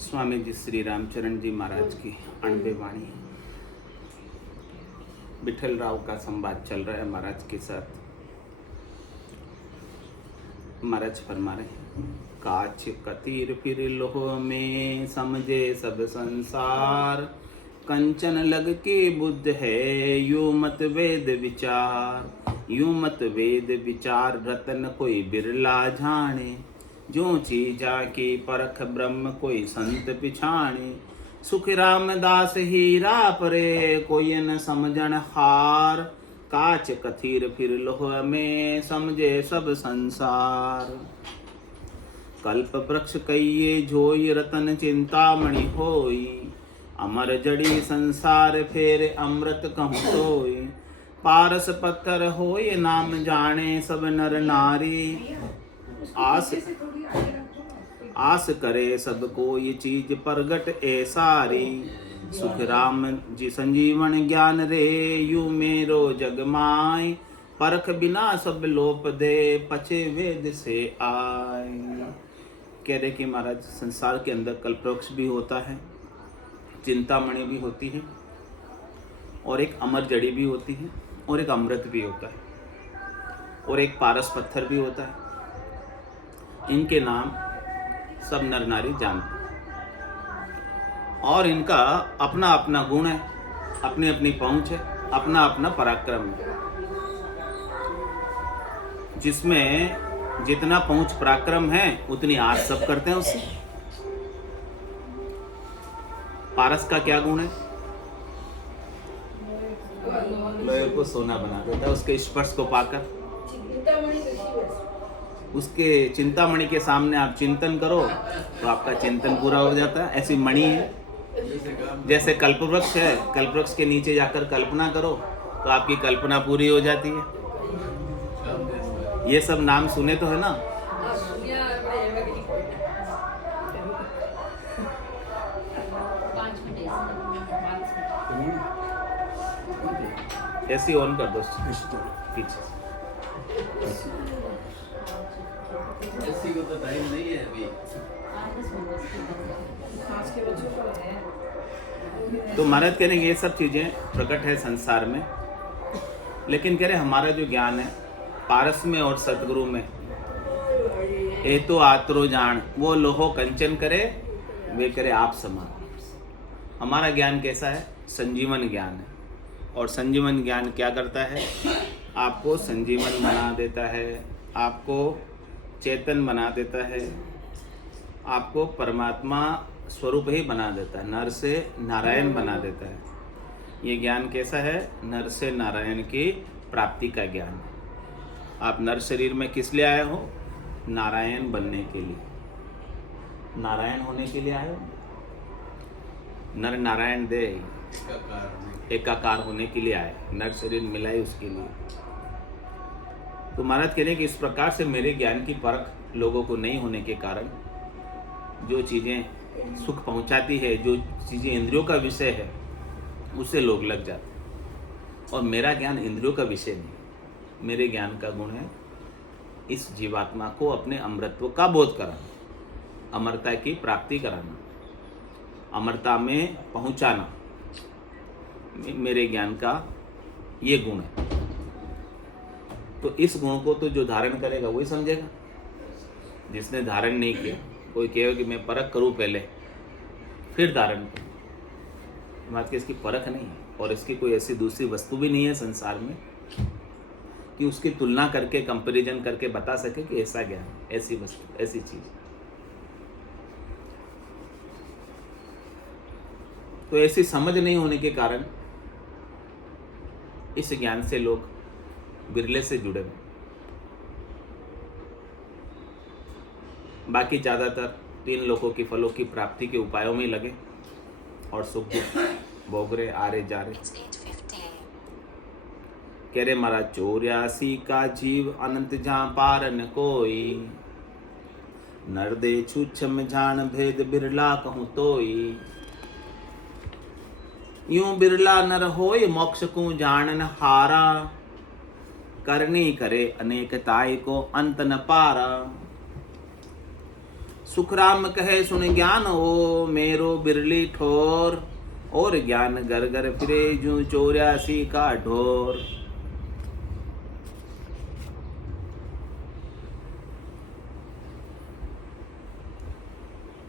स्वामी जी श्री रामचरण जी महाराज की अणबे वाणी। विठल राव का संवाद चल रहा है महाराज के साथ। महाराज फरमा रहे हैं, काच कतीर फिर लोह में समझे सब संसार, कंचन लग के बुद्ध है यो मत वेद विचार। यूं मत वेद विचार रतन कोई बिरला जाने, जो चीजा की परख ब्रह्म कोई संत पिछाणे। सुख रामदास हीरा परे कोई न समझन हार, काच कथीर फिर लोह में समझे सब संसार। कल्प वृक्ष कइये जोई रतन चिंतामणि होई, अमर जड़ी संसार फेर अमृत कहूँ सोई। पारस पत्थर होय नाम जाने सब नर नारी, आस करे सब कोई चीज प्रगट ए सारी। सुख राम जी संजीवन ज्ञान रे यू मेरो जग माय, परख बिना सब लोप दे पचे वेद से आए। कह रहे कि महाराज संसार के अंदर कल्पवृक्ष भी होता है, चिंतामणि भी होती है, और एक अमर जड़ी भी होती है, और एक अमृत भी होता है, और एक पारस पत्थर भी होता है। इनके नाम सब नर नारी जानते हैं, और इनका अपना अपना गुण है, अपनी अपनी पहुंच है, अपना अपना पराक्रम है। जिसमें जितना पहुंच पराक्रम है उतनी आस सब करते हैं उससे। पारस का क्या गुण है? लोहे को सोना बना देता है उसके स्पर्श को पाकर। उसके चिंतामणि के सामने आप चिंतन करो तो आपका चिंतन पूरा हो जाता है। ऐसी मणि है, जैसे कल्पवृक्ष है, कल्पवृक्ष के नीचे जाकर कल्पना करो तो आपकी कल्पना पूरी हो जाती है। ये सब नाम सुने तो है ना। ऐसी ऑन कर दो पीछे। ऐसी को तो टाइम नहीं है अभी। तो महाराज कह रहे ये सब चीजें प्रकट है संसार में, लेकिन कह रहे हमारा जो ज्ञान है पारस में और सतगुरु में, ए तो आत्रो जान वो लोहो कंचन करे वे करे आप समान। हमारा ज्ञान कैसा है? संजीवन ज्ञान है। और संजीवन ज्ञान क्या करता है? आपको संजीवन बना देता है, आपको चेतन बना देता है, आपको परमात्मा स्वरूप ही बना देता है, नर से नारायण बना देता है। ये ज्ञान कैसा है? नर से नारायण की प्राप्ति का ज्ञान है। आप नर शरीर में किस लिए आए हो? नारायण बनने के लिए, नारायण होने के लिए आए हो। नर नारायण दे एकाकार होने के लिए आए, नर शरीर मिला है उसके लिए। तो महाराज कह रहे कि इस प्रकार से मेरे ज्ञान की परख लोगों को नहीं होने के कारण जो चीज़ें सुख पहुंचाती है, जो चीज़ें इंद्रियों का विषय है, उससे लोग लग जाते हैं। और मेरा ज्ञान इंद्रियों का विषय नहीं, मेरे ज्ञान का गुण है इस जीवात्मा को अपने अमृतत्व का बोध कराना, अमरता की प्राप्ति कराना, अमरता में पहुंचाना। मेरे ज्ञान का ये गुण है। तो इस गुण को तो जो धारण करेगा वही समझेगा। जिसने धारण नहीं किया, कोई कहेगा कि मैं परख करूं पहले फिर धारण करूं, बात कि इसकी परख नहीं है, और इसकी कोई ऐसी दूसरी वस्तु भी नहीं है संसार में कि उसकी तुलना करके कंपैरिजन करके बता सके कि ऐसा ज्ञान, ऐसी वस्तु, ऐसी चीज। तो ऐसी समझ नहीं होने के कारण इस ज्ञान से लोग बिरले से जुड़े हुए। बाकी ज़्यादातर 3 लोकों की फलों की प्राप्ति के उपायों में लगे और सुख दुख भोग रहे, आ रहे जा रहे। कह रहे महाराज 84 का जीव अनंत जहाँ पार न कोई, नर दे छूछम जान भेद बिरला कहूँ तोई। यूं बिरला नर होय मोक्ष को जानन हारा, करनी करे अनेकताई को अंत न पारा। सुखराम कहे सुन ज्ञान हो मेरो बिरली ठोर, और ज्ञान घर घर फिरे जू 84 का ढोर।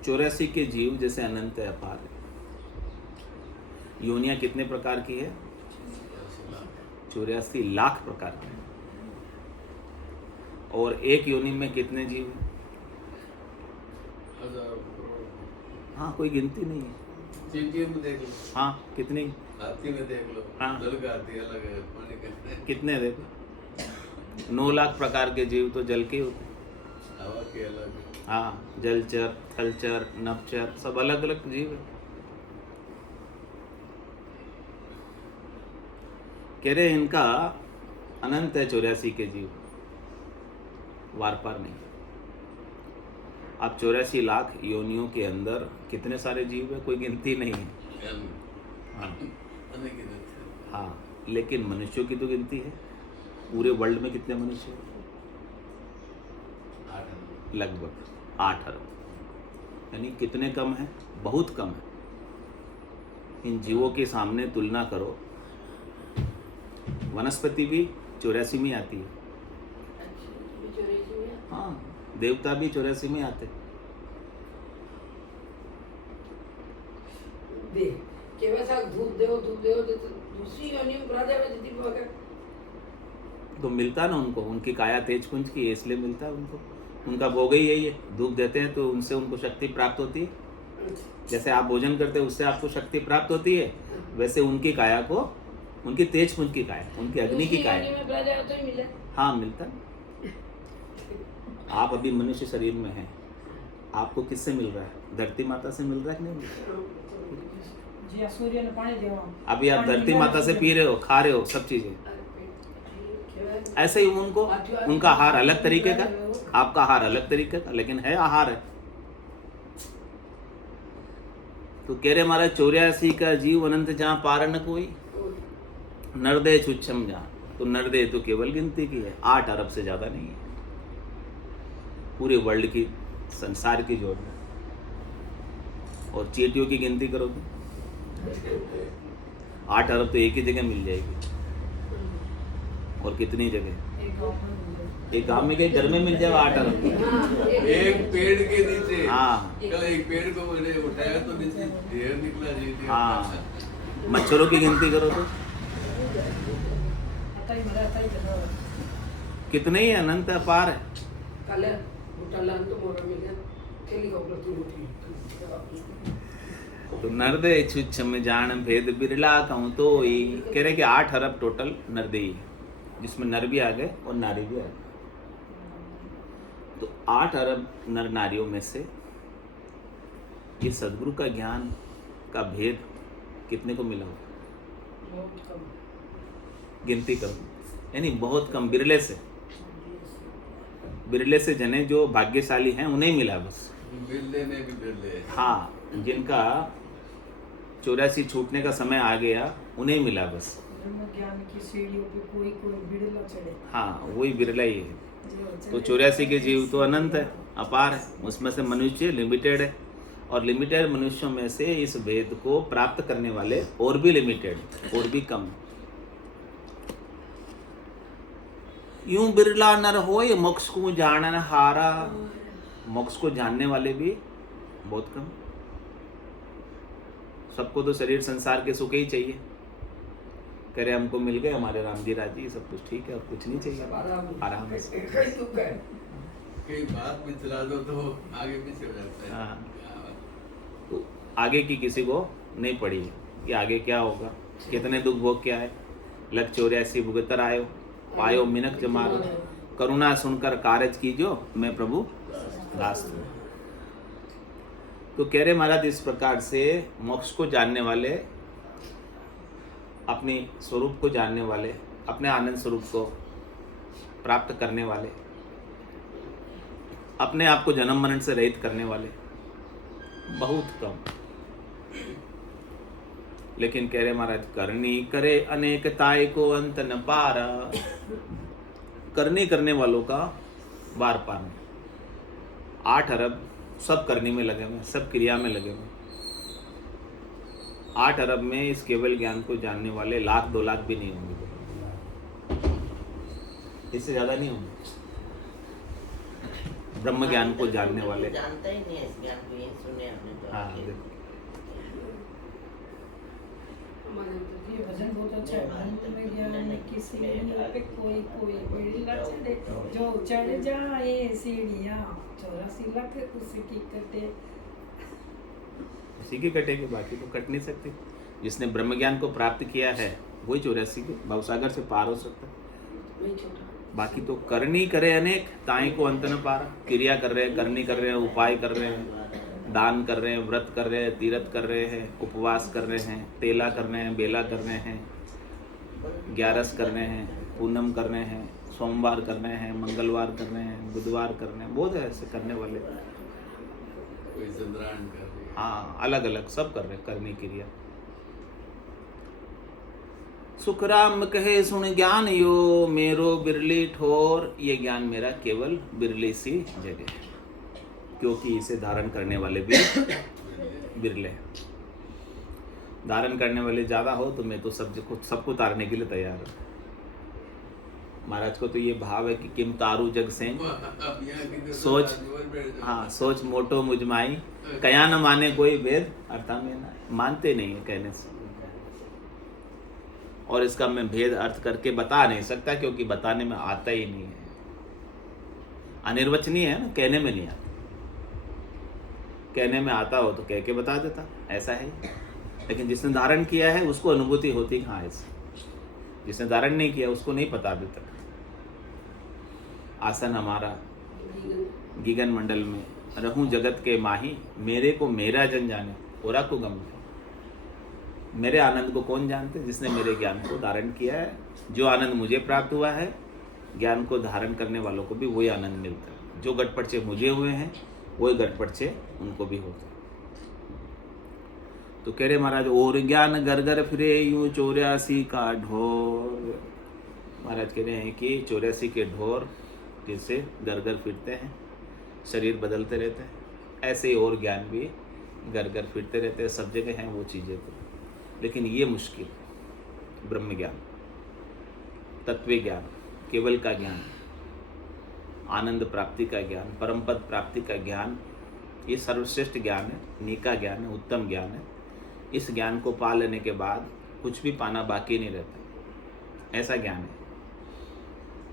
चौरासी के जीव जैसे अनंत है, अपार है। योनियां कितने प्रकार की है? 84 लाख प्रकार की। और एक योनि में कितने जीव हैं? हाँ, कोई गिनती नहीं है। चींटियों में देख लो, हाँ, कितनी? हाथी में देख लो, हाँ। जल का हाथी अलग है, पानी का कितने देखो? 9 लाख प्रकार के जीव तो जल के ही होते हैं। हवा के अलग है। हाँ, जलचर, थलचर, नभचर सब अलग अलग जीव है। कह रहे इनका अनंत है 84 के जीव, वार पार नहीं। अब 84 लाख योनियों के अंदर कितने सारे जीव है, कोई गिनती नहीं है। हाँ, अनगिनत हाँ, लेकिन मनुष्यों की तो गिनती है। पूरे वर्ल्ड में कितने मनुष्य हैं? लगभग 8 अरब। यानी कितने कम है? बहुत कम है। इन जीवों के सामने तुलना करो, वनस्पति भी 84 में आती है। हाँ, देवता भी 84 में आते। तो मिलता ना उनको, उनकी काया तेज कुंज की है, इसलिए मिलता है उनको। उनका भोग ही यही है, धूप देते हैं तो उनसे उनको शक्ति प्राप्त होती है। जैसे आप भोजन करते हैं उससे आपको शक्ति प्राप्त होती है, वैसे उनकी काया को, उनकी तेज पुंज की काया, उनकी अग्नि की काया। हाँ, मिलता है। आप अभी मनुष्य शरीर में हैं, आपको किससे मिल रहा है? धरती माता से मिल रहा है कि नहीं मिल रहा? अभी आप धरती माता से पी रहे हो, खा रहे हो सब चीजें। ऐसे ही उनको, उनका आहार अलग तरीके का, आपका आहार अलग तरीके का, लेकिन है आहार है। तो कह रहे महाराज 84 का जीव अनंत जहां पार न कोई, नरदे छुच्छम जहां। तो नरदे तो केवल गिनती की है, 8 अरब से ज्यादा नहीं है। पूरे वर्ल्ड की, संसार की जोड़ में। और चींटियों की गिनती करो तो 8 अरब तो एक ही जगह मिल जाएगी। और कितनी जगह? एक गांव में, कहीं घर में मिल जाएगा 8 अरब। एक पेड़ के नीचे। हाँ, कल एक पेड़ को मैंने उठाया तो नीचे ढेर निकला जी। हाँ, मच्छरों की गिनती करो तो कितने ही अनंत अपार है। तो नरदे छुच्छम जान भेद बिरला कहूँ तो ही। कह रहे कि 8 अरब टोटल नरदे ही है, जिसमें नर भी आ गए और नारी भी आ गए। तो 8 अरब नर नारियों में से ये सदगुरु का ज्ञान का भेद कितने को मिला होगा? गिनती करो, यानी बहुत कम, बिरले से जने जो भाग्यशाली हैं उन्हें मिला बस। बिरले ने भी बिरले। हाँ, जिनका 84 छूटने का समय आ गया उन्हें मिला बस। ज्ञान की सीढ़ियों पे कोई बिरला चढ़े। हाँ, वही बिरला ही है। तो 84 के जीव तो अनंत है, अपार है। उसमें से मनुष्य लिमिटेड है, और लिमिटेड मनुष्यों में से इस भेद को प्राप्त करने वाले और भी लिमिटेड, और भी कम। यूं बिरला नर होए मोक्ष को जानन हारा। मोक्ष को जानने वाले भी बहुत कम। सबको तो शरीर संसार के सुख ही चाहिए। कह रहे हमको मिल गए, हमारे राम जी राजी, सब कुछ ठीक है, और कुछ नहीं चाहिए, आराम से। कई बात भी चला दो तो आगे पीछे हो जाता है। हाँ, तो आगे की किसी को नहीं पड़ी है कि आगे क्या होगा, कितने दुख भोग क्या है। लग 84 भुगतर आयो, पायो मिनक जमारो, करुणा सुनकर कारज कीजो, मैं प्रभु दास हूं। तो कह रहे महाराज इस प्रकार से मोक्ष को जानने वाले, अपने स्वरूप को जानने वाले, अपने आनंद स्वरूप को प्राप्त करने वाले, अपने आप को जन्म मरण से रहित करने वाले बहुत कम। लेकिन कह रहे महाराज करनी करे अनेकताय को अंत न पारा। करनी करने वालों का बार पार नहीं। 8 अरब सब करने में लगे हुए, सब क्रिया में लगे हुए। 8 अरब में इस केवल ज्ञान को जानने वाले 1,00,000 2 लाख भी नहीं होंगे, इससे ज्यादा नहीं होंगे। ब्रह्म ज्ञान को जानने वाले जानता ही नहीं है इस ज्ञान को, ये सुने हमने तो हाँ आपके। देखो, हमारे तो ये भजन बहुत अच्छा है। अंत में ज्ञान में किसी पे कोई कोई बिड़ला चढ़े, जो चढ़ जाए सीढ़ियाँ 84 लाख उसकी कटे। उसी की कटेगी, बाकी तो कट नहीं सकती। जिसने ब्रह्म ज्ञान को प्राप्त किया है वही 84 के भवसागर से पार हो सकता है। वही छोटा बाकी तो करनी करे अनेक, ताई को अंत न पारा। क्रिया कर रहे हैं, करनी कर रहे हैं, उपाय कर रहे हैं, दान कर रहे हैं, व्रत कर रहे हैं, तीर्थ कर रहे हैं, उपवास कर रहे हैं, तेला कर रहे हैं, बेला कर रहे हैं, 11 कर रहे हैं, पूनम कर रहे हैं, सोमवार कर रहे हैं, मंगलवार कर रहे हैं, बुधवार कर रहे हैं, बहुत है ऐसे करने वाले। कोई चंद्रायन कर रही है। हाँ, अलग अलग सब कर रहे हैं करनी क्रिया। सुखराम कहे सुन ज्ञान यो मेरो बिरली ठोर, ये ज्ञान मेरा केवल बिरली सी जगह है, क्योंकि इसे धारण करने वाले भी बिरले हैं। धारण करने वाले ज्यादा हो तो मैं तो सबको तारने के लिए तैयार हूँ। महाराज को तो ये भाव है कि किम तारू जग से अब यहाँ की तो सोच, जीवन बैठ जाए। हाँ सोच मोटो मुझमाई, कया न माने कोई वेद अर्था में ना, मानते नहीं है कहने से। और इसका मैं भेद अर्थ करके बता नहीं सकता, क्योंकि बताने में आता ही नहीं है, अनिर्वचनीय है ना, कहने में नहीं आता। कहने में आता हो तो कह के बता देता, ऐसा है। लेकिन जिसने धारण किया है उसको अनुभूति होती कहाँ है, जिसने धारण नहीं किया उसको नहीं पता अभी तक। आसन हमारा गीगन मंडल में रहूं जगत के माही, मेरे को मेरा जन जाने ओरा को गम। मेरे आनंद को कौन जानते? जिसने मेरे ज्ञान को धारण किया है। जो आनंद मुझे प्राप्त हुआ है, ज्ञान को धारण करने वालों को भी वही आनंद मिलता है। जो गटपड़चे मुझे हुए हैं वही गटपड़चे उनको भी होते हैं। तो कह रहे महाराज, और ज्ञान घर घर फिरे यूं 84 का ढोर। महाराज कह रहे हैं कि 84 के ढोर जैसे घर घर फिरते हैं, शरीर बदलते रहते हैं, ऐसे ही और ज्ञान भी घर घर फिरते रहते हैं। सब जगह हैं वो चीज़ें तो, लेकिन ये मुश्किल। ब्रह्म ज्ञान, तत्व ज्ञान, केवल का ज्ञान, आनंद प्राप्ति का ज्ञान, परम पद प्राप्ति का ज्ञान, ये सर्वश्रेष्ठ ज्ञान है, नीका ज्ञान है, उत्तम ज्ञान है। इस ज्ञान को पा लेने के बाद कुछ भी पाना बाकी नहीं रहता, ऐसा ज्ञान है।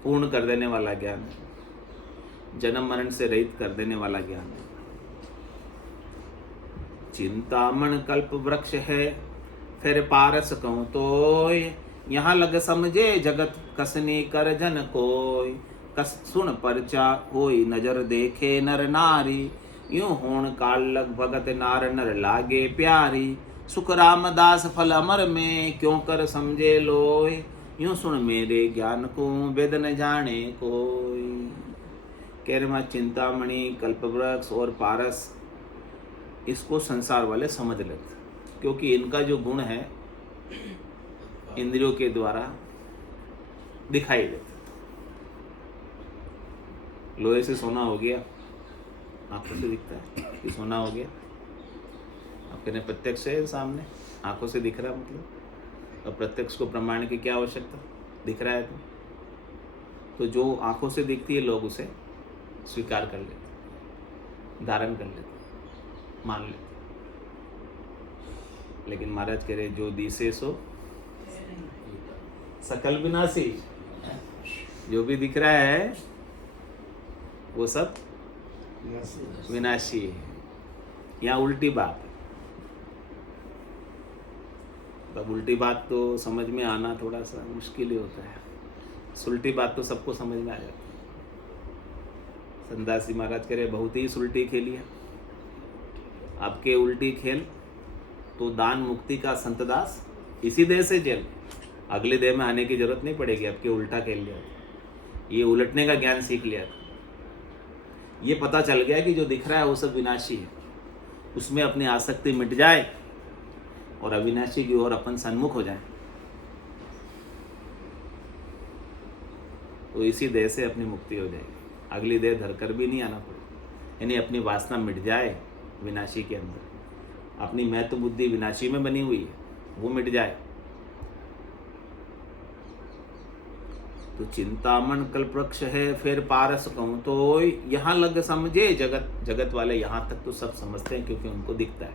पूर्ण कर देने वाला ज्ञान है, जन्म मरण से रहित कर देने वाला ज्ञान है। चिंतामण कल्प वृक्ष है, फिर पारस कहूँ तो यहाँ लग समझे जगत कसनी कर जन कोय। कस सुन परचा होई नजर देखे नर नारी, यूं होण काल लग भगत नार नर लागे प्यारी। सुख रामदास फल अमर में क्यों कर समझे लोय, यूं सुन मेरे ज्ञान को वेद न जाने कोई। कह रहे चिंतामणि, कल्पवृक्ष और पारस, इसको संसार वाले समझ लेते, क्योंकि इनका जो गुण है इंद्रियों के द्वारा दिखाई देता। लोहे से सोना हो गया, आंखों से दिखता है कि सोना हो गया। आपके ने प्रत्यक्ष है सामने, आंखों से दिख रहा है, मतलब। और प्रत्यक्ष को प्रमाण की क्या आवश्यकता, दिख रहा है तो जो आंखों से दिखती है लोग उसे स्वीकार कर लेते, धारण कर लेते, मान लेते। लेकिन महाराज कह रहे जो दिसे सो सकल विनाशी, जो भी दिख रहा है वो सब विनाशी है। यहाँ उल्टी बात है। तब उल्टी बात तो समझ में आना थोड़ा सा मुश्किल ही होता है, सुलटी बात तो सबको समझ में आ जाती है। संदासी महाराज कह रहे बहुत ही सुलटी खेली है आपके, उल्टी खेल तो दान मुक्ति का संतदास इसी देह से जेल, अगले देह में आने की जरूरत नहीं पड़ेगी। आपके उल्टा खेल लिया, ये उलटने का ज्ञान सीख लिया, ये पता चल गया कि जो दिख रहा है वो सब विनाशी है, उसमें अपनी आसक्ति मिट जाए और अविनाशी की ओर अपन सन्मुख हो जाए, तो इसी देह से अपनी मुक्ति हो जाएगी। अगली देह धरकर भी नहीं आना पड़ेगा। यानी अपनी वासना मिट जाए विनाशी के अंदर, अपनी महत्व बुद्धि विनाशी में बनी हुई है वो मिट जाए। तो चिंतामण कल्पवृक्ष है, फिर पारस कहूँ तो यहाँ लग समझे जगत। जगत वाले यहाँ तक तो सब समझते हैं क्योंकि उनको दिखता है।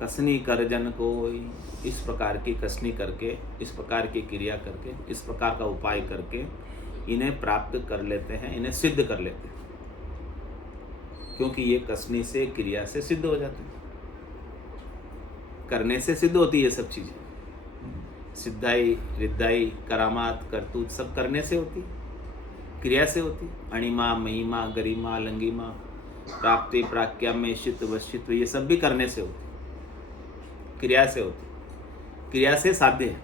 कसनी कर जन को, इस प्रकार की कसनी करके, इस प्रकार की क्रिया करके, इस प्रकार का उपाय करके इन्हें प्राप्त कर लेते हैं, इन्हें सिद्ध कर लेते हैं, क्योंकि ये कसनी से क्रिया से सिद्ध हो जाते हैं। करने से सिद्ध होती है सब चीजें, सिद्धाई रिद्धाई करामात करतूत सब करने से होती, क्रिया से होती। अणिमा महिमा गरिमा लंगिमा प्राप्ति प्राज्ञा में शित वशित्व ये सब भी करने से होती, क्रिया से होती। क्रिया से साध्य है,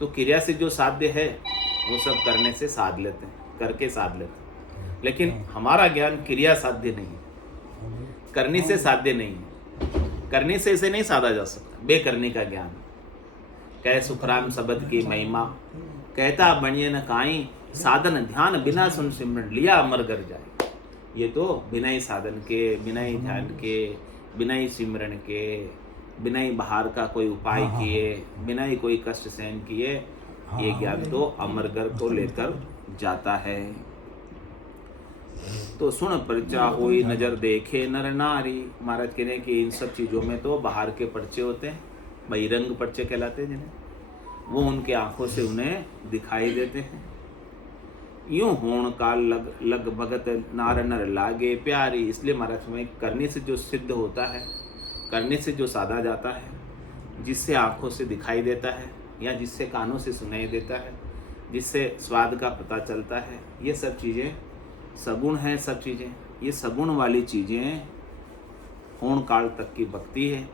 तो क्रिया से जो साध्य है वो सब करने से साध लेते हैं, करके साध लेते हैं। लेकिन हमारा ज्ञान क्रिया साध्य नहीं है, करने से साध्य नहीं है, करने से इसे नहीं साधा जा सकता। बेकरने का ज्ञान कह सुखराम शब्द की महिमा, कहता बनिए न काई साधन ध्यान बिना सुन सिमरन लिया अमर कर जाए। ये तो बिना ही साधन के, बिना ही ध्यान के, बिना ही सिमरन के, बिना ही बाहर का कोई उपाय किए, बिना ही कोई कष्ट सहन किए, ये ज्ञान तो अमरगर को लेकर जाता है। तो सुन परचा होई नजर देखे नर नारी। महाराज कह रहे हैं कि इन सब चीजों में तो बाहर के पर्चे होते हैं, बहिरंग पर्चे कहलाते हैं जिन्हें, वो उनके आंखों से उन्हें दिखाई देते हैं। यूं होण काल लग भगत नार नर लागे प्यारी। इसलिए महाराज में करने से जो सिद्ध होता है, करने से जो साधा जाता है, जिससे आंखों से दिखाई देता है या जिससे कानों से सुनाई देता है, जिससे स्वाद का पता चलता है, ये सब चीज़ें सगुण हैं। सब चीज़ें, ये सगुण वाली चीज़ें होण काल तक की भक्ति है।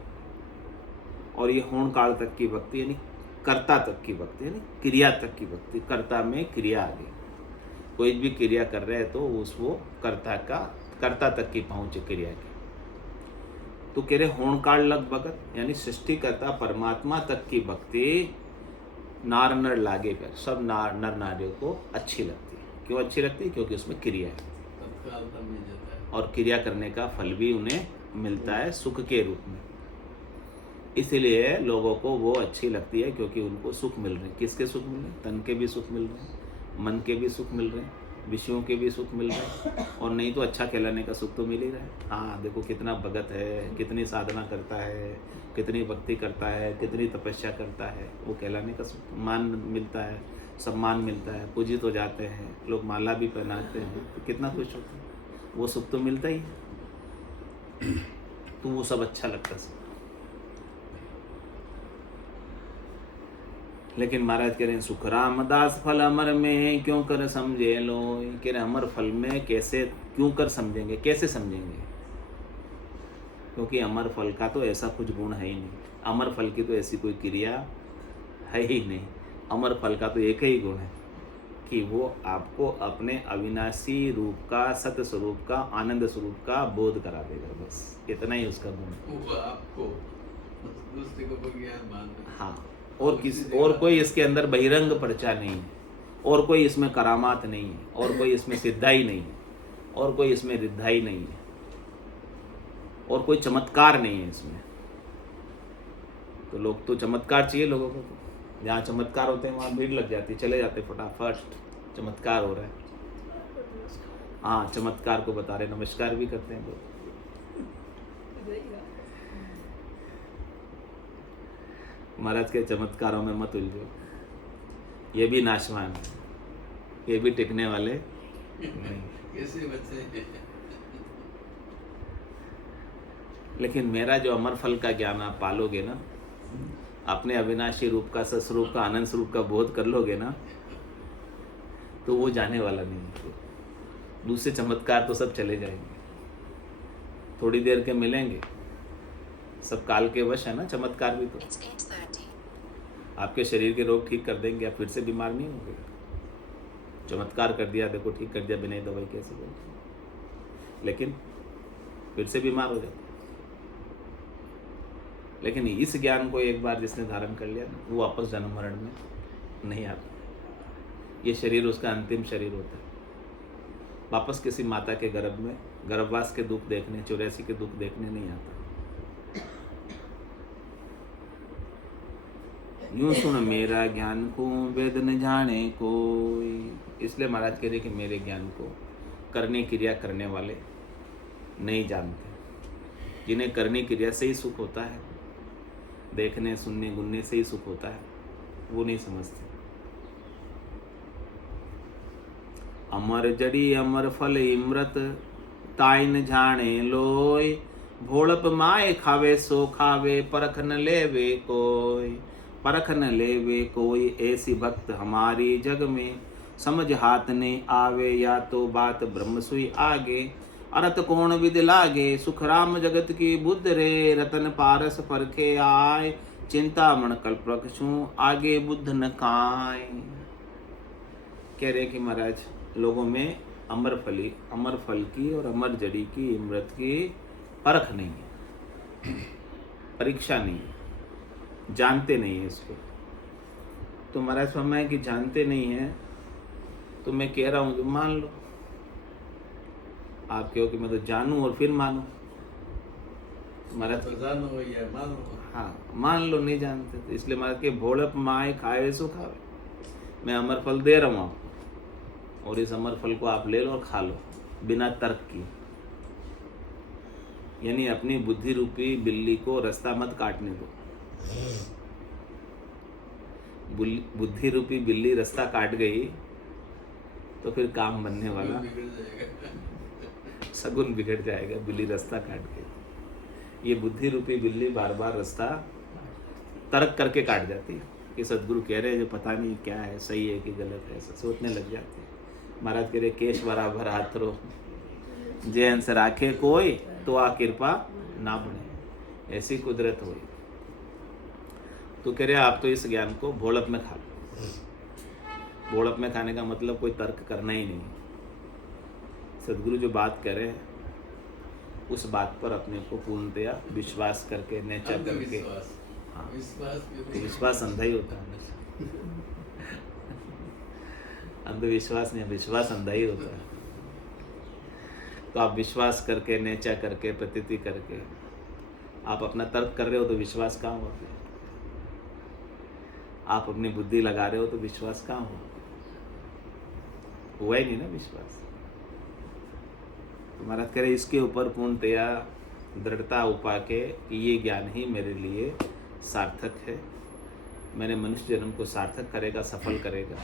और ये होण काल तक की भक्ति यानी कर्ता तक की भक्ति, यानी क्रिया तक की भक्ति। कर्ता में क्रिया आ गई, कोई भी क्रिया कर रहे हैं तो वो कर्ता तक की पहुंच क्रिया की। तो कह रहे होण काल लग भगत, यानी सृष्टिकर्ता परमात्मा तक की भक्ति नार नर लागे कर, सब नर नारियों को अच्छी लगती है। क्यों अच्छी लगती है? क्योंकि उसमें क्रिया है तत्काल फल मिल जाता है, और क्रिया करने का फल भी उन्हें मिलता है सुख के रूप में। इसीलिए लोगों को वो अच्छी लगती है, क्योंकि उनको सुख मिल रहे हैं। किसके सुख मिल रहे हैं? तन के भी सुख मिल रहे हैं, मन के भी सुख मिल रहे हैं, विषयों के भी सुख मिल रहे हैं, और नहीं तो अच्छा कहलाने का सुख तो मिल ही रहा है। हाँ देखो कितना भगत है, कितनी साधना करता है, कितनी भक्ति करता है, कितनी तपस्या करता है, वो कहलाने का सुख, मान मिलता है, सम्मान मिलता है, पूजित हो जाते हैं, लोग माला भी पहनाते हैं, तो कितना खुश होते हैं, वो सुख तो मिलता ही है। तो वो सब अच्छा लगता है। लेकिन महाराज कह रहे हैं सुख रामदास फल अमर में क्यों कर समझे लो। कह रहे अमर फल में कैसे क्यों कर समझेंगे, कैसे समझेंगे? क्योंकि अमर फल का तो ऐसा कुछ गुण है ही नहीं, अमर फल की तो ऐसी कोई क्रिया है ही नहीं। अमर फल का तो एक ही गुण है कि वो आपको अपने अविनाशी रूप का, सत्य स्वरूप का, आनंद स्वरूप का बोध करा देगा, बस इतना ही उसका गुण है। वो आपको दूसरे को ज्ञान मान। हाँ, और कोई इसके अंदर बहिरंग पर्चा नहीं है, और कोई इसमें करामात नहीं है, और कोई इसमें सिद्धाई नहीं है, और कोई इसमें रिद्धाई नहीं है, और कोई चमत्कार नहीं है इसमें। तो लोग तो चमत्कार चाहिए लोगों को, जहाँ चमत्कार होते हैं वहाँ भीड़ लग जाती है, चले जाते फटाफट, चमत्कार हो रहा है। हाँ, चमत्कार को बता रहे, नमस्कार भी करते हैं लोग। महाराज के चमत्कारों में मत उलझो, ये भी नाशवान है, ये भी टिकने वाले नहीं। कैसे बच्चे। लेकिन मेरा जो अमर फल का ज्ञान आप पालोगे ना, अपने अविनाशी रूप का, सस्वरूप का, आनंद स्वरूप का बोध कर लोगे ना, तो वो जाने वाला नहीं है। दूसरे चमत्कार तो सब चले जाएंगे, थोड़ी देर के मिलेंगे, सब काल के वश है ना चमत्कार भी। तो आपके शरीर के रोग ठीक कर देंगे, आप फिर से बीमार नहीं होंगे। चमत्कार कर दिया, देखो ठीक कर दिया बिना दवाई, कैसे बोलते, लेकिन फिर से बीमार हो जाते। लेकिन इस ज्ञान को एक बार जिसने धारण कर लिया ना, वो वापस जन्म मरण में नहीं आता। ये शरीर उसका अंतिम शरीर होता है, वापस किसी माता के गर्भ में गर्भवास के दुख देखने, 84 के दुख देखने नहीं आता। यूं सुन मेरा ज्ञान को वेद न जाने कोई। इसलिए महाराज कह रहे कि मेरे ज्ञान को करनी क्रिया करने वाले नहीं जानते। जिन्हें करनी क्रिया से ही सुख होता है, देखने सुनने गुनने से ही सुख होता है, वो नहीं समझते। अमर जड़ी अमर फल इमृत ताइन जाने लोय। भोड़प माए खावे सो खावे परख न लेवे कोई। परख न लेवे कोई ऐसी भक्त हमारी जग में। समझ हाथ ने आवे या तो बात ब्रह्म सुई आगे। अरत कोण विद लागे सुख राम जगत की बुद्ध रे। रतन पारस परखे आय चिंतामण कल्पक छू आगे बुद्ध न काय। कह रहे कि महाराज लोगों में अमर फल की और अमर जड़ी की इमृत की परख नहीं है, परीक्षा नहीं है, जानते नहीं है इसको। तो महाराज फरमाया कि जानते नहीं है तो मैं कह रहा हूं कि मान लो। आप कहो कि मैं तो जानूं और फिर मानूं। महाराज तो जानो या मानो। हाँ मान लो नहीं जानते, तो इसलिए महाराज के भोड़प माए खाए सो खावे। मैं अमर फल दे रहा हूँ आपको और इस अमर फल को आप ले लो और खा लो बिना तर्क की। यानी अपनी बुद्धि रूपी बिल्ली को रास्ता मत काटने दो। बुद्धि रूपी बिल्ली रास्ता काट गई तो फिर काम बनने वाला बिगड़ जाएगा। सगुन बिगड़ जाएगा। बिल्ली रास्ता काट गई। ये बुद्धि रूपी बिल्ली बार बार रास्ता तर्क करके काट जाती है कि सदगुरु कह रहे हैं जो पता नहीं क्या है, सही है कि गलत है, सोचने लग जाते हैं। महाराज कह रहे केश बराबर हाथ रो जे अंश राखे कोई तो आ कृपा ना बने। ऐसी कुदरत हुई। तो कह रहे आप तो इस ज्ञान को भोड़प में खा लो। भोड़प में खाने का मतलब कोई तर्क करना ही नहीं। सदगुरु जो बात करे उस बात पर अपने को पूर्णतया विश्वास करके नेचा करके। अंधविश्वास। हाँ विश्वास क्यों नहीं? विश्वास अंधा ही होता है। अंधविश्वास नहीं, विश्वास अंधा ही होता है। तो आप विश्वास करके नेचा करके प्रतीति करके आप अपना तर्क कर रहे हो तो विश्वास कहाँ हुआ? आप अपनी बुद्धि लगा रहे हो तो विश्वास कहाँ हुआ ही नहीं ना विश्वास। तो महाराज कह रहे इसके ऊपर पूर्णतया दृढ़ता उपा के ये ज्ञान ही मेरे लिए सार्थक है, मेरे मनुष्य जन्म को सार्थक करेगा, सफल करेगा।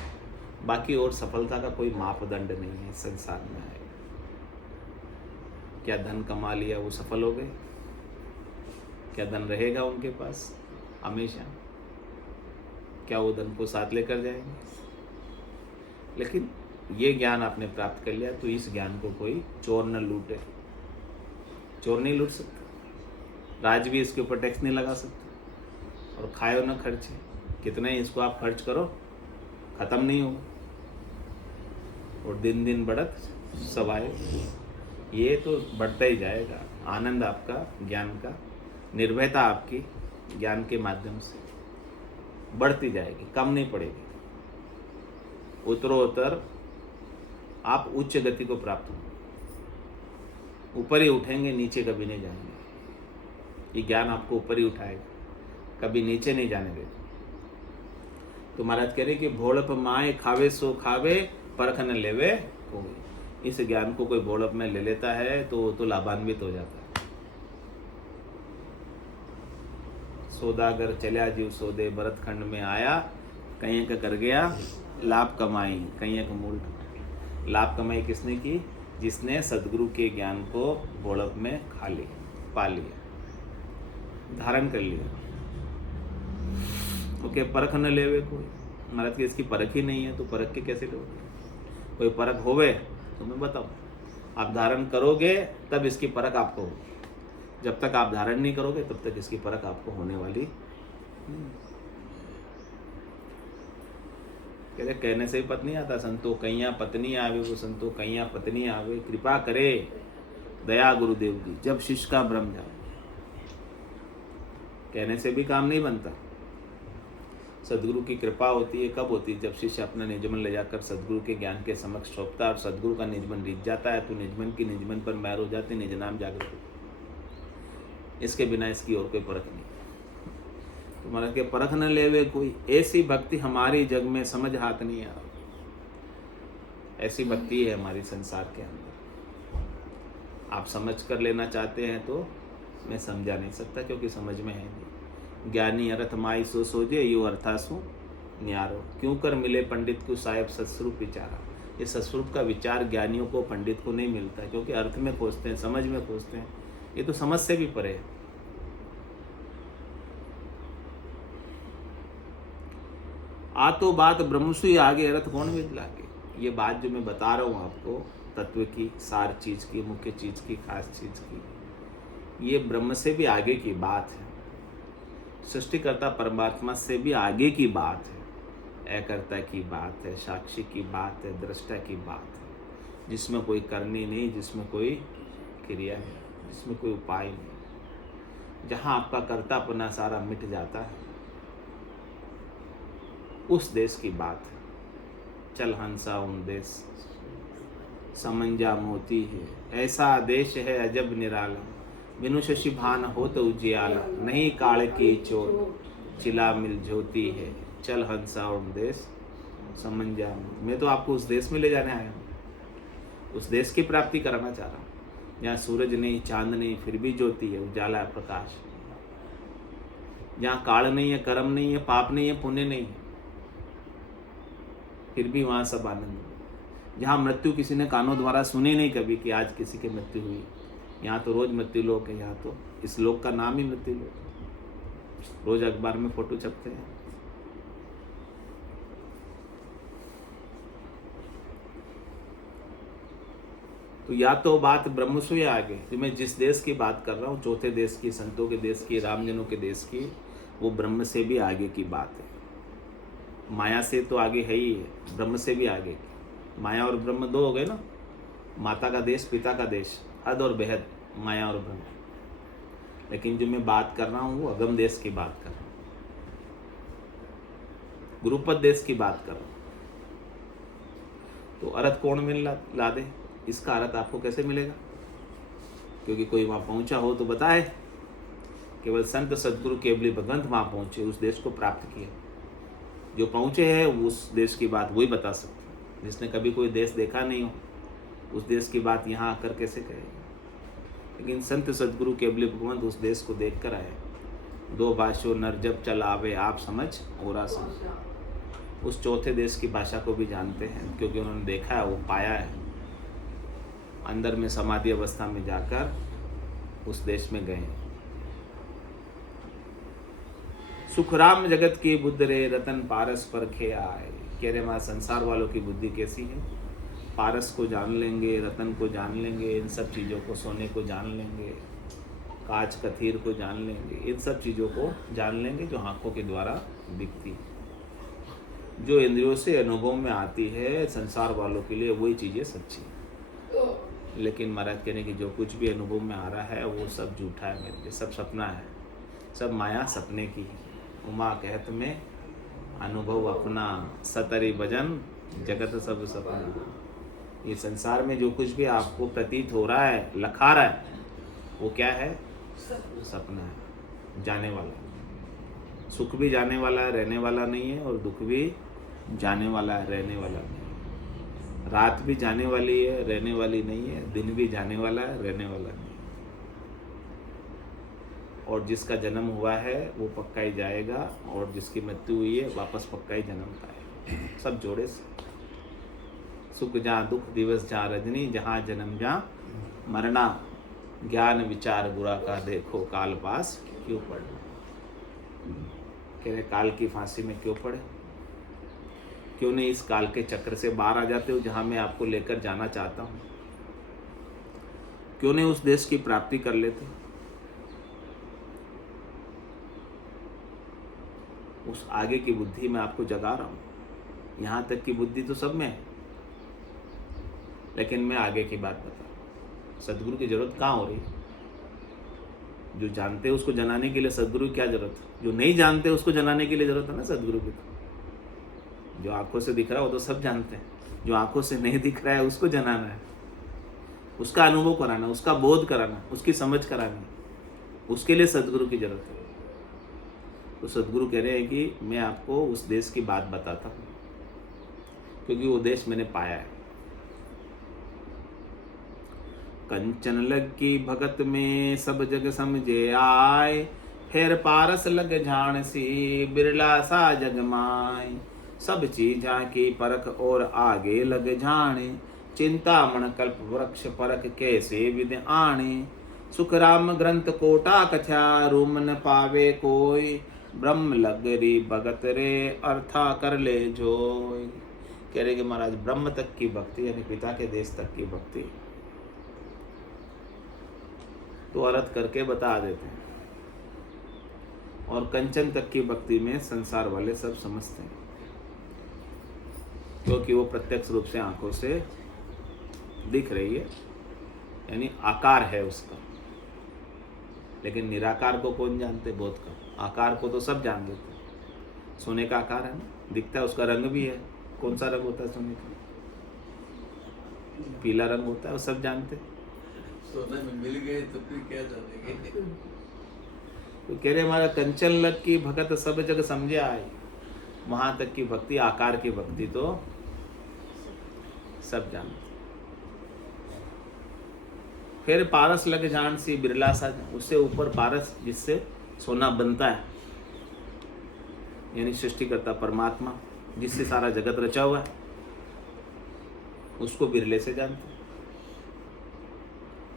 बाकी और सफलता का कोई मापदंड नहीं है संसार में है। क्या धन कमा लिया वो सफल हो गए? क्या धन रहेगा उनके पास हमेशा? क्या वो धन को साथ लेकर जाएंगे? लेकिन ये ज्ञान आपने प्राप्त कर लिया तो इस ज्ञान को कोई चोर न लूटे। चोर नहीं लूट सकता, राज भी इसके ऊपर टैक्स नहीं लगा सकता, और खाए न खर्चे। कितना ही इसको आप खर्च करो खत्म नहीं होगा, और दिन दिन बढ़त सवाए। ये तो बढ़ता ही जाएगा। आनंद आपका ज्ञान का, निर्भयता आपकी ज्ञान के माध्यम से बढ़ती जाएगी, कम नहीं पड़ेगी। उत्तरोत्तर आप उच्च गति को प्राप्त होंगे, ऊपर ही उठेंगे, नीचे कभी नहीं जाएंगे। ये ज्ञान आपको ऊपर ही उठाएगा, कभी नीचे नहीं जाने देगा। तो महाराज कह रहे कि भोड़प माए खावे सो खावे परख न लेवे कोई। इस ज्ञान को कोई भोड़प में ले लेता है तो वो तो लाभान्वित हो जाता है। सौदागर चल्या जीव सौदे भरत खंड में आया, कहीं का कर गया लाभ कमाई, कहीं का मूल। लाभ कमाई किसने की? जिसने सदगुरु के ज्ञान को भोड़प में खा लिया, पा लिया, धारण कर लिया। ओके, परख न लेवे कोई। महाराज की इसकी परख ही नहीं है तो परख के कैसे लोगे? कोई परख होवे तो मैं बताऊं, आप धारण करोगे तब इसकी परख आपको होगी। जब तक आप धारण नहीं करोगे तब तक इसकी परख आपको होने वाली नहीं। कहने से ही पत नहीं आता। संतो कैया पत्नी आवे, वो संतो कैया पत्नी आवे, कृपा करे दया गुरुदेव की, जब शिष्य का भ्रम जाए। कहने से भी काम नहीं बनता। सदगुरु की कृपा होती है कब होती है? जब शिष्य अपना निजमन ले जाकर सदगुरु के ज्ञान के समक्ष सौंपता है और सदगुरु का निजमन रीत जाता है तो निजमन की निजमन पर मैर हो जाती, निज नाम जागृत होती। इसके बिना इसकी और कोई परख नहीं। तो महाराज के परख न लेवे कोई, ऐसी भक्ति हमारी जग में समझ हाथ नहीं आ रहा। ऐसी भक्ति है हमारी संसार के अंदर। आप समझ कर लेना चाहते हैं तो मैं समझा नहीं सकता, क्योंकि समझ में है नहीं। ज्ञानी अर्थ माई सो सोजे यो अर्थासु न्यारो, क्यों कर मिले पंडित को साहेब सत्स्वरूप विचारा। ये सत्स्वरूप का विचार ज्ञानियों को, पंडित को नहीं मिलता, क्योंकि अर्थ में खोजते हैं, समझ में खोजते हैं। ये तो समझ से भी परे है। आ तो बात ब्रह्मसु आगे अर्थ कौन विद लागे। ये बात जो मैं बता रहा हूँ आपको, तत्व की, सार चीज की, मुख्य चीज की, खास चीज की, ये ब्रह्म से भी आगे की बात है। सृष्टिकर्ता परमात्मा से भी आगे की बात है। अकर्ता की बात है, साक्षी की बात है, दृष्टा की बात है, जिसमें कोई करनी नहीं, जिसमें कोई क्रिया नहीं, जिसमें कोई उपाय नहीं। जहाँ आपका कर्तापना सारा मिट जाता है, उस देश की बात है। चल हंसा उन देश समंजा मोती है, ऐसा देश है अजब निराला, बिनु शशि भान हो तो उजियाला, नहीं काल की चोट चिला मिल ज्योति है। चल हंसा उन देश समंजा। मैं तो आपको उस देश में ले जाने आया हूँ, उस देश की प्राप्ति कराना चाह रहा हूँ जहाँ सूरज नहीं, चांद नहीं, फिर भी ज्योति है, उजाला है, प्रकाश। जहाँ काल नहीं है, कर्म नहीं है, पाप नहीं है, पुण्य नहीं है, फिर भी वहाँ सब आनंद है। जहाँ मृत्यु किसी ने कानों द्वारा सुनी नहीं कभी कि आज किसी की मृत्यु हुई, यहाँ तो रोज मृत्यु लोक है। यहाँ तो इस लोक का नाम ही मृत्यु लोक है। रोज अखबार में फोटो छपते हैं। तो या तो बात ब्रह्मसु या आगे, तो मैं जिस देश की बात कर रहा हूँ, चौथे देश की, संतों के देश की, रामजनों के देश की, वो ब्रह्म से भी आगे की बात है। माया से तो आगे है ही है, ब्रह्म से भी आगे। माया और ब्रह्म दो हो गए ना। माता का देश, पिता का देश, हद और बेहद, माया और ब्रह्म। लेकिन जो मैं बात कर रहा हूँ वो अगम देश की बात कर रहा हूँ, गुरुपद देश की बात कर रहा हूँ। तो अर्थ कौन मिल ला दे, इसका अर्थ आपको कैसे मिलेगा? क्योंकि कोई वहाँ पहुँचा हो तो बताए। केवल संत सदगुरु केवली भगवंत वहाँ पहुँचे, उस देश को प्राप्त किया। जो पहुँचे हैं उस देश की बात वही बता सकते। जिसने कभी कोई देश देखा नहीं हो, उस देश की बात यहाँ आकर कैसे करेगा? लेकिन संत सदगुरु केवली भगवंत उस देश को देख कर आए। दो भाषो नर जब चल आवे, आप समझ और समझ। उस चौथे देश की भाषा को भी जानते हैं, क्योंकि उन्होंने देखा है, वो पाया है। अंदर में समाधि अवस्था में जाकर उस देश में गए। सुखराम जगत की बुद्ध रे, रतन पारस पर खे आए। कह रहे माँ संसार वालों की बुद्धि कैसी है? पारस को जान लेंगे, रतन को जान लेंगे, इन सब चीज़ों को, सोने को जान लेंगे, कांच कथीर को जान लेंगे, इन सब चीज़ों को जान लेंगे जो आँखों के द्वारा दिखती है, जो इंद्रियों से अनुभव में आती है। संसार वालों के लिए वही चीज़ें सच्ची है। लेकिन महाराज कहने की जो कुछ भी अनुभव में आ रहा है वो सब झूठा है, मेरे लिए सब सपना है, सब माया सपने की है। उमा कहत में अनुभव अपना, सतरी भजन जगत सब सपना। ये संसार में जो कुछ भी आपको प्रतीत हो रहा है, लखा रहा है, वो क्या है? सपना है, जाने वाला। सुख भी जाने वाला है, रहने वाला नहीं है, और दुख भी जाने वाला है, रहने वाला नहीं है। रात भी जाने वाली है, रहने वाली नहीं है, दिन भी जाने वाला है, रहने वाला नहीं है। और जिसका जन्म हुआ है वो पक्का ही जाएगा, और जिसकी मृत्यु हुई है वापस पक्का ही जन्म पाएगा। सब जोड़े से। सुख जहाँ दुख दिवस जहाँ रजनी, जहाँ जन्म जहाँ मरना, ज्ञान विचार बुरा का देखो काल पास क्यों पड़ना। कह रहे काल की फांसी में क्यों पड़े? क्यों नहीं इस काल के चक्र से बाहर आ जाते हो जहाँ मैं आपको लेकर जाना चाहता हूँ? क्यों नहीं उस देश की प्राप्ति कर लेते? उस आगे की बुद्धि मैं आपको जगा रहा हूँ। यहाँ तक की बुद्धि तो सब में है, लेकिन मैं आगे की बात बता रहा हूँ। सदगुरु की जरूरत कहाँ हो रही? जो जानते हैं उसको जनाने के लिए सदगुरु की क्या जरूरत है? जो नहीं जानते उसको जनाने के लिए जरूरत है ना सदगुरु की। तो जो आंखों से दिख रहा है वो तो सब जानते हैं, जो आंखों से नहीं दिख रहा है उसको जनाना है, उसका अनुभव कराना, उसका बोध कराना, उसकी समझ करानी, उसके लिए सदगुरु की जरूरत है। तो सदगुरु कह रहे हैं कि मैं आपको उस देश की बात बताता हूँ, क्योंकि वो देश मैंने पाया है। कंचन लग की भगत में सब जग समझे आए, फिर पारस लग झाण सी बिरला सा जग माय। सब चीजा की परख और आगे लग जाने, चिंता मन कल्प वृक्ष परख कैसे विद आने। सुख राम ग्रंथ कोटा कथया रूम न पावे कोई, ब्रह्म लग री भगत रे अर्था कर ले जोय। कह रहे कि महाराज ब्रह्म तक की भक्ति यानी पिता के देश तक की भक्ति तो अर्थ करके बता देते हैं, और कंचन तक की भक्ति में संसार वाले सब समझते हैं, क्योंकि वो प्रत्यक्ष रूप से आंखों से दिख रही है, यानी आकार है उसका। लेकिन निराकार को कौन जानते? बहुत कम। आकार को तो सब जान लेते। सोने का आकार है ना, दिखता है, उसका रंग भी है। कौन सा रंग होता है सोने का? पीला रंग होता है, वो सब जानते। सोने में मिल गए तो फिर क्या जानेंगे। तो कह रहे हमारा कंचन लग की भगत सब जग समझे आए, वहां तक की भक्ति, आकार की भक्ति तो सब जानते। फिर पारस लग जान सी बिरला सा, उससे ऊपर पारस जिससे सोना बनता है, यानी सृष्टिकर्ता परमात्मा जिससे सारा जगत रचा हुआ है, उसको बिरले से जानते।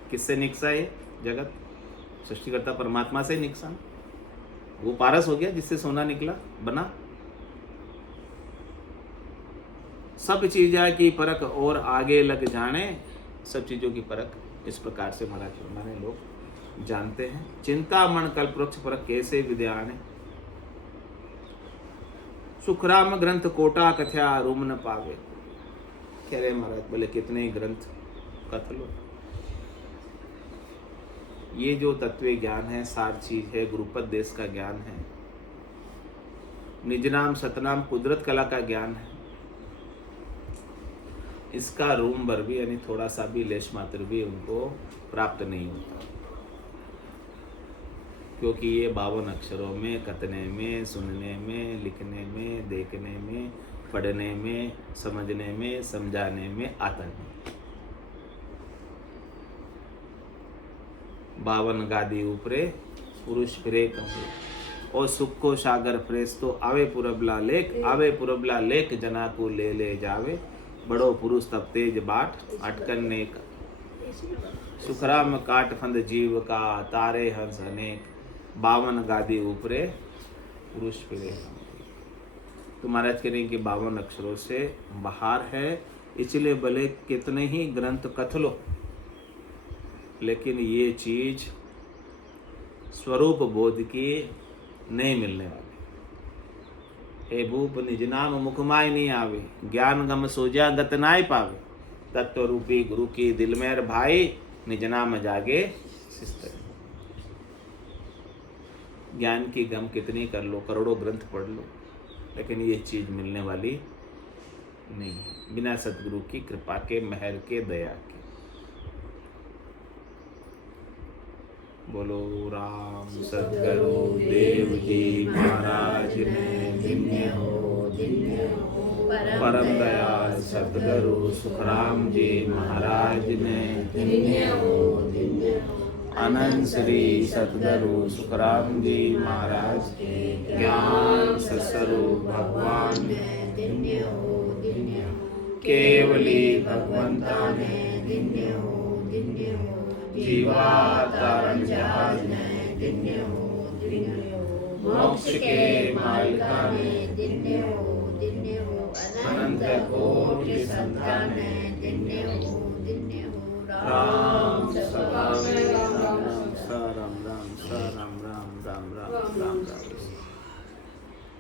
किससे निकसा ये जगत? सृष्टिकर्ता परमात्मा से निकसा। वो पारस हो गया जिससे सोना निकला बना। सब चीजा की परख और आगे लग जाने, सब चीजों की परख इस प्रकार से महाराज हमारे लोग जानते हैं। चिंता मन कल्प वृक्ष परख कैसे विद्यान। सुखराम ग्रंथ कोटा कथया रूम न पावे। कह रहे महाराज बोले कितने ही ग्रंथ कथ लो, ये जो तत्व ज्ञान है, सार चीज है, गुरुपद देश का ज्ञान है, निज नाम सतनाम कुदरत कला का ज्ञान है, इसका रूम भर भी यानी थोड़ा सा भी लेश मात्र भी उनको प्राप्त नहीं होता, क्योंकि ये 52 अक्षरों में, कथने में, सुनने में, लिखने में, देखने में, पढ़ने में, समझने में, समझाने में आता नहीं। 52 गादी ऊपरे पुरुष फिरे कहूँ, और सुख को सागर फ्रेस तो आवे पुरबला लेख, आवे पुरबला लेख जना को ले जावे, बड़ो पुरुष तब तेज बाट अटकने का। सुखराम काट फंद जीव का, तारे हंस अनेक, 52 गादी ऊपरे पुरुष फिरे। तो महाराज कह रहे हैं कि 52 अक्षरों से बाहर है, इसलिए भले कितने ही ग्रंथ कथ लो, लेकिन ये चीज स्वरूप बोध की नहीं मिलने वाली। हे भूप निज नाम मुखमाय नहीं आवे, ज्ञान गम सोजा गत नाय पावे, तत्व रूपी गुरु की दिल मेर भाई, निज नाम जागे सिस्तर। ज्ञान की गम कितनी कर लो, करोड़ों ग्रंथ पढ़ लो, लेकिन ये चीज मिलने वाली नहीं है बिना सतगुरु की कृपा के, मेहर के, दया के। बोलो राम सतगुरु देव जी महाराज ने धन्य हो, धन्य हो। परम दयाल सतगुरु सुखराम जी महाराज ने धन्य हो, धन्य हो। अनंत श्री सतगुरु सुखराम जी महाराज के ज्ञान स्वरूप भगवान ने धन्य हो, धन्य हो। केवली भगवंता ने धन्य हो, धन्य हो। जीवा तारण जहाज ने धन्य हो, धन्य हो। मोक्ष के मालिका ने धन्य हो, धन्य हो। अनंत कोटि संतान ने धन्य हो,